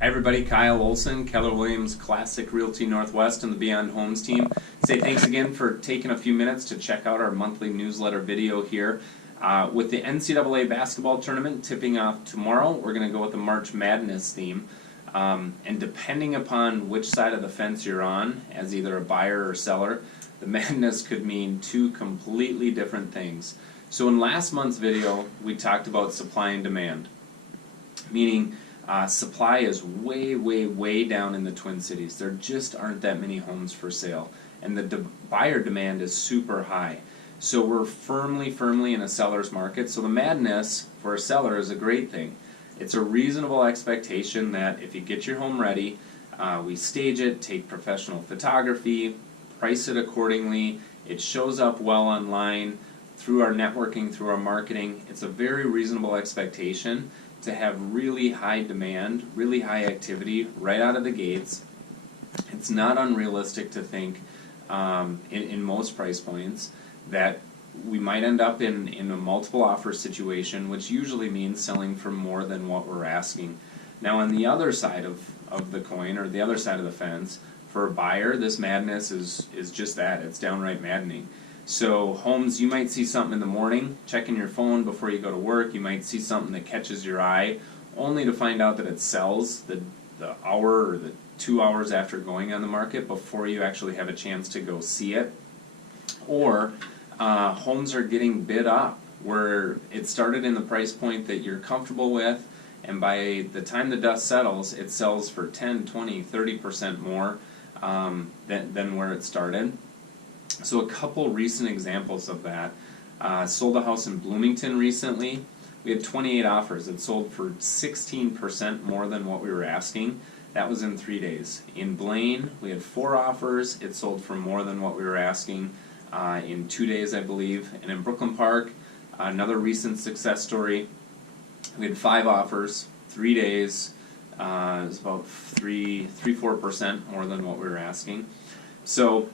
Hi everybody, Kyle Olson, Keller Williams Classic Realty Northwest and the Beyond Homes team. Say thanks again for taking a few minutes to check out our monthly newsletter video here. With the NCAA basketball tournament tipping off tomorrow, we're going to go with the March Madness theme. And depending upon which side of the fence you're on, as either a buyer or seller, the madness could mean two completely different things. So in last month's video, we talked about supply and demand, meaning supply is way down in the Twin Cities. There just aren't that many homes for sale, and the buyer demand is super high. So we're firmly in a seller's market. So the madness for a seller is a great thing. It's a reasonable expectation that if you get your home ready, we stage it, take professional photography, price it accordingly, it shows up well online, through our networking, through our marketing. It's a very reasonable expectation to have really high demand, really high activity right out of the gates. It's not unrealistic to think in most price points that we might end up in a multiple offer situation, which usually means selling for more than what we're asking. Now on the other side of the coin, or the other side of the fence, for a buyer, this madness is just that. It's downright maddening. So homes, you might see something in the morning, checking your phone before you go to work, you might see something that catches your eye, only to find out that it sells the hour or the 2 hours after going on the market before you actually have a chance to go see it. Or homes are getting bid up, where it started in the price point that you're comfortable with, and by the time the dust settles, it sells for 10, 20, 30% more than where it started. So a couple recent examples of that. Sold a house in Bloomington recently. We had 28 offers. It sold for 16% more than what we were asking. That was in 3 days. In Blaine, we had 4 offers. It sold for more than what we were asking in 2 days, I believe. And in Brooklyn Park, another recent success story. We had 5 offers, 3 days. It was about 4% more than what we were asking. So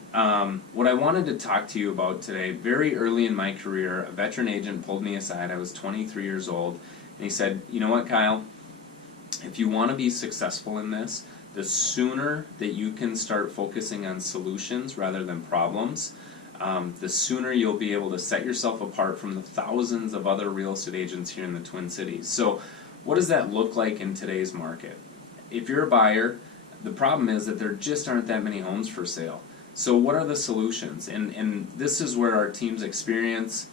what I wanted to talk to you about today, very early in my career, a veteran agent pulled me aside. I was 23 years old, and he said, you know what, Kyle, if you want to be successful in this, the sooner that you can start focusing on solutions rather than problems, the sooner you'll be able to set yourself apart from the thousands of other real estate agents here in the Twin Cities. So what does that look like in today's market? If you're a buyer, the problem is that there just aren't that many homes for sale. So what are the solutions? And this is where our team's experience,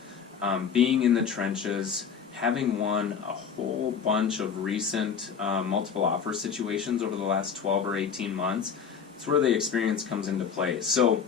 being in the trenches, having won a whole bunch of recent multiple offer situations over the last 12 or 18 months, it's where the experience comes into play. So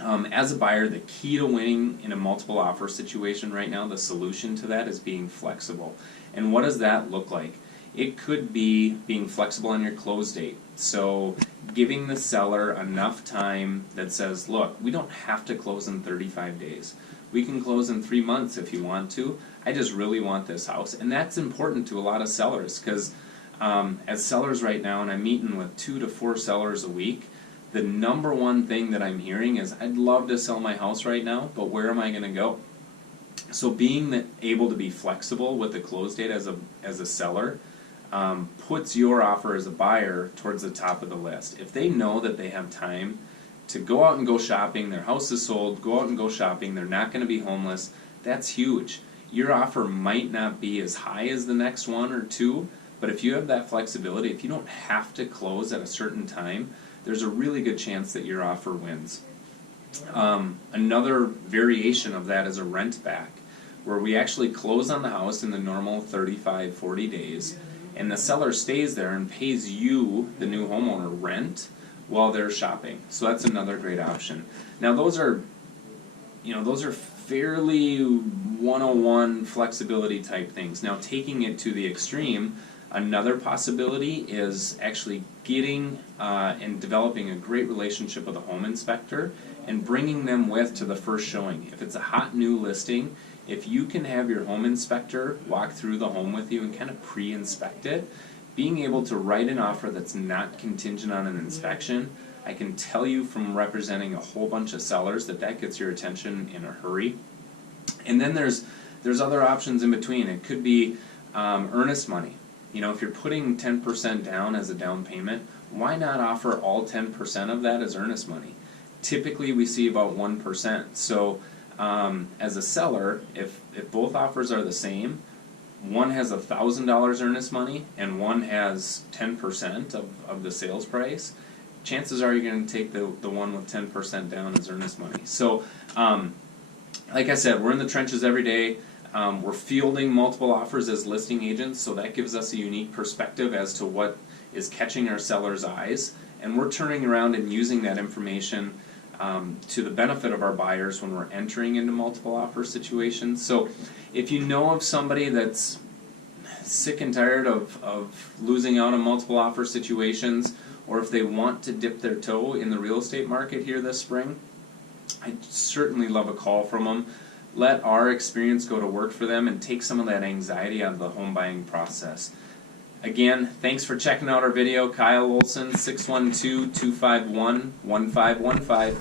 as a buyer, the key to winning in a multiple offer situation right now, the solution to that is being flexible. And what does that look like? It could be being flexible on your close date. So giving the seller enough time that says, look, we don't have to close in 35 days. We can close in 3 months if you want to. I just really want this house. And that's important to a lot of sellers because as sellers right now, and I'm meeting with 2 to 4 sellers a week, the number one thing that I'm hearing is, I'd love to sell my house right now, but where am I going to go? So being able to be flexible with the close date as a seller puts your offer as a buyer towards the top of the list. If they know that they have time to go out and go shopping, their house is sold, go out and go shopping, they're not going to be homeless, that's huge. Your offer might not be as high as the next one or two, but if you have that flexibility, if you don't have to close at a certain time, there's a really good chance that your offer wins. Another variation of that is a rent back, where we actually close on the house in the normal 35, 40 days, and the seller stays there and pays you, the new homeowner, rent while they're shopping. So that's another great option. Now those are fairly 101 flexibility type things. Now taking it to the extreme, another possibility is actually getting and developing a great relationship with a home inspector and bringing them with to the first showing. If it's a hot new listing, if you can have your home inspector walk through the home with you and kind of pre-inspect it, being able to write an offer that's not contingent on an inspection, I can tell you from representing a whole bunch of sellers that gets your attention in a hurry. And then there's other options in between. It could be earnest money. You know, if you're putting 10% down as a down payment, why not offer all 10% of that as earnest money? Typically we see about 1%. So as a seller, if both offers are the same, one has $1,000 earnest money and one has 10% of the sales price, chances are you're going to take the one with 10% down as earnest money. So like I said, we're in the trenches every day. We're fielding multiple offers as listing agents, so that gives us a unique perspective as to what is catching our sellers' eyes, and we're turning around and using that information to the benefit of our buyers when we're entering into multiple offer situations. So if you know of somebody that's sick and tired of losing out on multiple offer situations, or if they want to dip their toe in the real estate market here this spring, I'd certainly love a call from them. Let our experience go to work for them and take some of that anxiety out of the home buying process. Again, thanks for checking out our video. Kyle Olson, 612-251-1515.